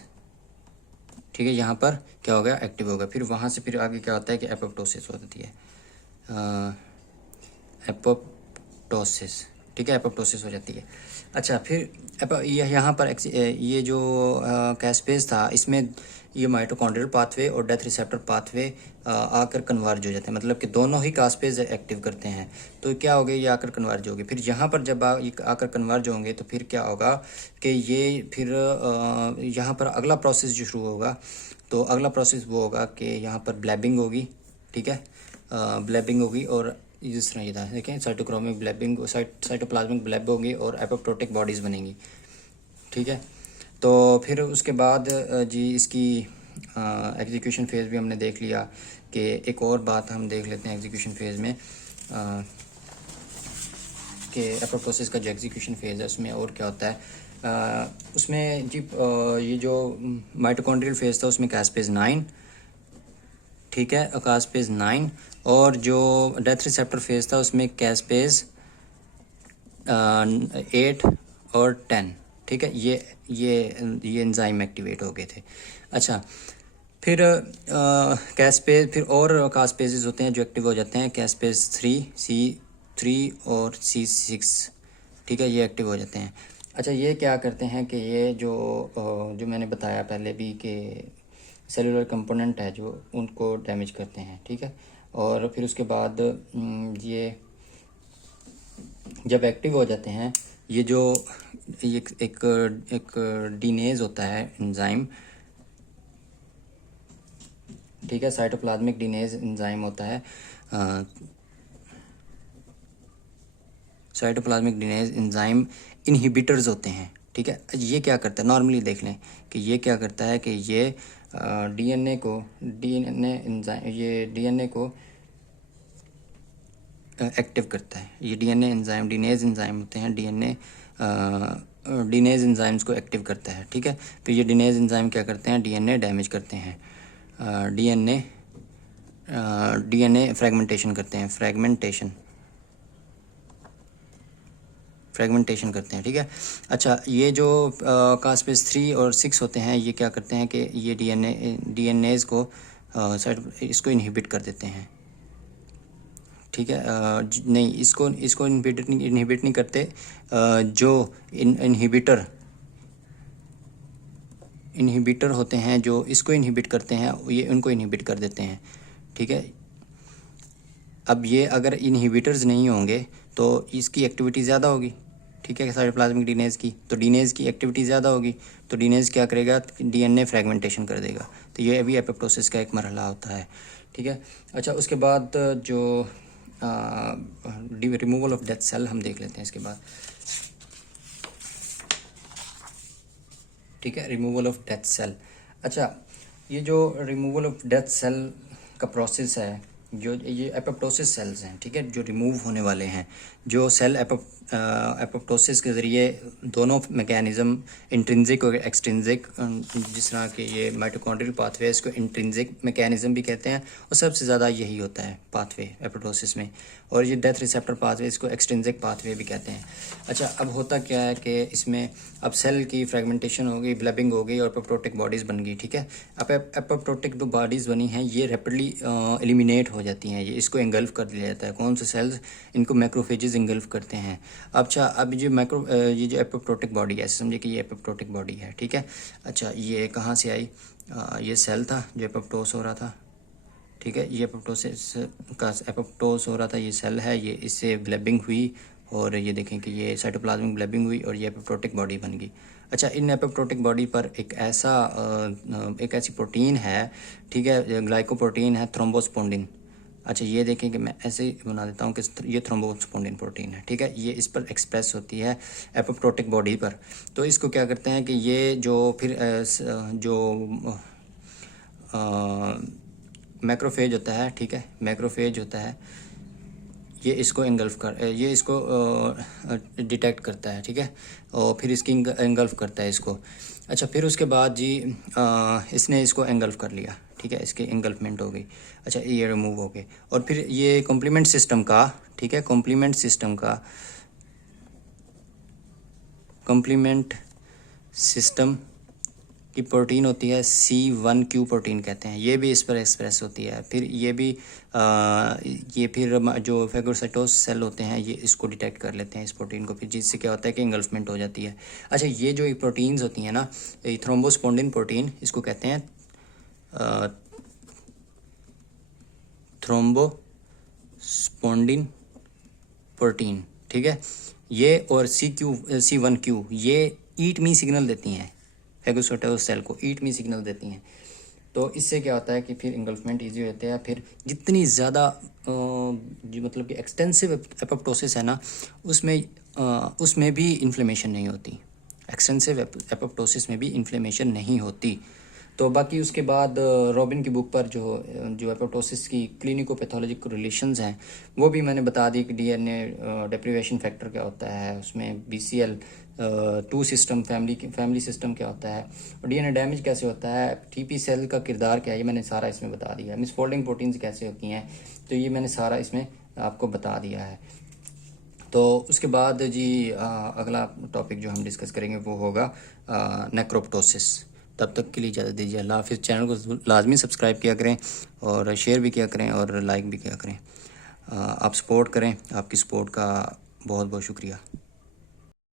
ठीक है, यहाँ पर क्या हो गया, एक्टिव हो गया। फिर वहाँ से फिर आगे क्या होता है कि एपोप्टोसिस होती है, एपोप्टोसिस, ठीक है, एपोप्टोसिस हो जाती है। अच्छा, फिर ये यहाँ पर ये जो कैस्पेज था, इसमें ये माइटोकॉन्ड्रियल पाथवे और डेथ रिसेप्टर पाथवे आकर कन्वर्ज हो जाते हैं, मतलब कि दोनों ही कैस्पेज एक्टिव करते हैं। तो क्या हो गया, ये आकर कन्वर्ज हो गए। फिर यहाँ पर जब ये आकर कन्वर्ज होंगे तो फिर क्या होगा कि ये फिर यहाँ पर अगला प्रोसेस जो शुरू होगा, तो अगला प्रोसेस वो होगा कि यहाँ पर ब्लैबिंग होगी, ठीक है, ब्लैबिंग होगी। और जिस तरह ये था, देखें, साइटोक्रोमिक ब्लैबिंग, साइटोप्लाज्मिक ब्लैब होगी और एपोप्टोटिक बॉडीज़ बनेंगी, ठीक है। तो फिर उसके बाद जी इसकी एग्जीक्यूशन फेज़ भी हमने देख लिया। कि एक और बात हम देख लेते हैं एग्जीक्यूशन फेज़ में, कि एपोप्टोसिस का जो एग्जीक्यूशन फेज़ है उसमें और क्या होता है। उसमें जी ये जो माइटोकॉन्ड्रियल फेज़ था उसमें कैस्पेज 9, ठीक है, कैस्पेज 9। और जो डेथ रिसेप्टर फेज़ था उसमें कैस्पेज 8 और 10, ठीक है। ये एंजाइम एक्टिवेट हो गए थे। अच्छा, फिर कैस्पेज, फिर और कैस्पेजेस होते हैं जो एक्टिव हो जाते हैं, कैस्पेज 3, C3 और C6, ठीक है, ये एक्टिव हो जाते हैं। अच्छा, ये क्या करते हैं कि ये जो मैंने बताया पहले भी कि सेलुलर कंपोनेंट है जो उनको डैमेज करते हैं, ठीक है। और फिर उसके बाद ये जब एक्टिव हो जाते हैं, ये जो एक डीनेज होता है एंजाइम, ठीक है, साइटोप्लाज्मिक डीनेज एंजाइम होता है, साइटोप्लाज्मिक डीनेज एंजाइम इनहिबिटर्स होते हैं, ठीक है। ये क्या करता है, नॉर्मली देख लें कि ये क्या करता है कि ये डीएनए एंजाइम, ये डीएनए को एक्टिव करता है। ये डीएनए एंजाइम, डीनेज एंजाइम होते हैं, डीनेज एंजाइम्स को एक्टिव करता है, ठीक है। फिर ये डीनेज एंजाइम क्या करते हैं, डीएनए डैमेज करते हैं, डीएनए फ्रेगमेंटेशन करते हैं, फ्रेगमेंटेशन करते हैं, ठीक है। अच्छा, ये जो कैस्पेज 3 और 6 होते हैं, ये क्या करते हैं कि ये डीएनएज को इसको इनहिबिट कर देते हैं, ठीक है। नहीं, इसको इनहिबिट नहीं करते, जो इनहिबिटर होते हैं जो इसको इनहिबिट करते हैं, ये उनको इनहिबिट कर देते हैं, ठीक है। अब ये अगर इनहिबिटर्स नहीं होंगे तो इसकी एक्टिविटी ज़्यादा होगी, ठीक है, साइटोप्लाज्मिक डीनेज की, तो डीनेज की एक्टिविटी ज़्यादा होगी, तो डीनेज क्या करेगा, डीएनए फ्रेगमेंटेशन कर देगा। तो ये अभी एपोप्टोसिस का एक मरहला होता है, ठीक है। अच्छा, उसके बाद जो रिमूवल ऑफ डेथ सेल हम देख लेते हैं इसके बाद, ठीक है, रिमूवल ऑफ डेथ सेल। अच्छा, ये जो रिमूवल ऑफ डेथ सेल का प्रोसेस है, जो ये एपोप्टोसिस सेल्स हैं, ठीक है, जो रिमूव होने वाले हैं, जो सेल एपोप्टोसिस के ज़रिए दोनों मैकेनिज़्म, इंट्रिंसिक और एक्सट्रिंसिक, जिस तरह के ये माइटोकॉन्ड्रियल पाथवे, इसको इंट्रिंसिक मैकेनिज़्म भी कहते हैं, और सबसे ज़्यादा यही होता है पाथवे एपोप्टोसिस में। और ये डेथ रिसेप्टर पाथवे, इसको एक्सट्रिंसिक पाथवे भी कहते हैं। अच्छा, अब होता क्या है कि इसमें अब सेल की फ्रेगमेंटेशन हो गई, ब्लबिंग हो गई और एपोप्टोटिक बॉडीज़ बन गई, ठीक है। अब एपोप्टोटिक जो बॉडीज़ बनी हैं ये रैपिडली एलिमिनेट हो जाती हैं, ये इसको इंगल्फ कर दिया जाता है। कौन से सेल्स, इनको मैक्रोफेजेस इंगल्फ करते हैं। अच्छा, अब ये जो एपोप्टोटिक बॉडी है, ऐसे समझिए कि ये एपोप्टोटिक बॉडी है, ठीक है। अच्छा, ये कहाँ से आई, ये सेल था जो एपोप्टोस हो रहा था, ठीक है, ये एपोप्टोस हो रहा था, ये सेल है, ये इससे ब्लबिंग हुई और ये देखें कि ये साइटोप्लाज्मिक ब्लबिंग हुई और ये एपोप्टोटिक बॉडी बन गई। अच्छा, इन एपोप्टोटिक बॉडी पर एक ऐसी प्रोटीन है, ठीक है, ग्लाइकोप्रोटीन है, थ्रोम्बोस्पोंडिन, अच्छा ये देखें कि मैं ऐसे ही बना देता हूँ कि ये थ्रोम्बोस्पोंडिन प्रोटीन है, ठीक है। ये इस पर एक्सप्रेस होती है एपोप्टोटिक बॉडी पर। तो इसको क्या करते हैं कि ये जो फिर जो मैक्रोफेज होता है, ठीक है, मैक्रोफेज होता है, ये इसको ये इसको डिटेक्ट करता है, ठीक है, और फिर इसकी एंगल्फ करता है इसको। अच्छा फिर उसके बाद जी इसने इसको एंगल्फ कर लिया, ठीक है, इसकी एंगल्फमेंट हो गई। अच्छा ये रिमूव हो गए और फिर ये कॉम्प्लीमेंट सिस्टम का, ठीक है, कॉम्प्लीमेंट सिस्टम की प्रोटीन होती है C1q प्रोटीन कहते हैं, ये भी इस पर एक्सप्रेस होती है। फिर ये भी ये फिर जो फेगोसाइटोस सेल होते हैं ये इसको डिटेक्ट कर लेते हैं इस प्रोटीन को, फिर जिससे क्या होता है कि एंगल्फमेंट हो जाती है। अच्छा ये जो प्रोटीन्स होती हैं ना, थ्रोम्बोस्पोंडिन प्रोटीन इसको कहते हैं थ्रोम्बोस्पोंडिन प्रोटीन, ठीक है। ये और C1q ये ईट मी सिग्नल देती हैं, फेगोसाइटोस सेल को ईट मी सिग्नल देती हैं। तो इससे क्या होता है कि फिर इंगल्फमेंट ईजी होता है। फिर जितनी ज़्यादा जो मतलब कि एक्सटेंसिव एपोप्टोसिस है ना, उसमें भी इन्फ्लेमेशन नहीं होती, एक्सटेंसिव एपोप्टोसिस में भी इन्फ्लेमेशन नहीं होती। तो बाकी उसके बाद रॉबिन की बुक पर जो एपोप्टोसिस की क्लिनिको-पैथोलॉजिकल रिलेशंस हैं वो भी मैंने बता दी कि डीएनए डेप्रिवेशन फैक्टर क्या होता है, उसमें BCL2 सिस्टम फैमिली सिस्टम क्या होता है, और डीएनए डैमेज कैसे होता है, TP सेल का किरदार क्या है, ये मैंने सारा इसमें बता दिया है। मिसफोल्डिंग प्रोटीन्स कैसे होती हैं, तो ये मैंने सारा इसमें आपको बता दिया है। तो उसके बाद जी अगला टॉपिक जो हम डिस्कस करेंगे वो होगा नेक्रोप्टोसिस। तब तक के लिए इजाज़त दीजिए, अल्लाह हाफिज़। चैनल को लाजमी सब्सक्राइब किया करें और शेयर भी किया करें और लाइक भी किया करें। आप सपोर्ट करें, आपकी सपोर्ट का बहुत बहुत शुक्रिया।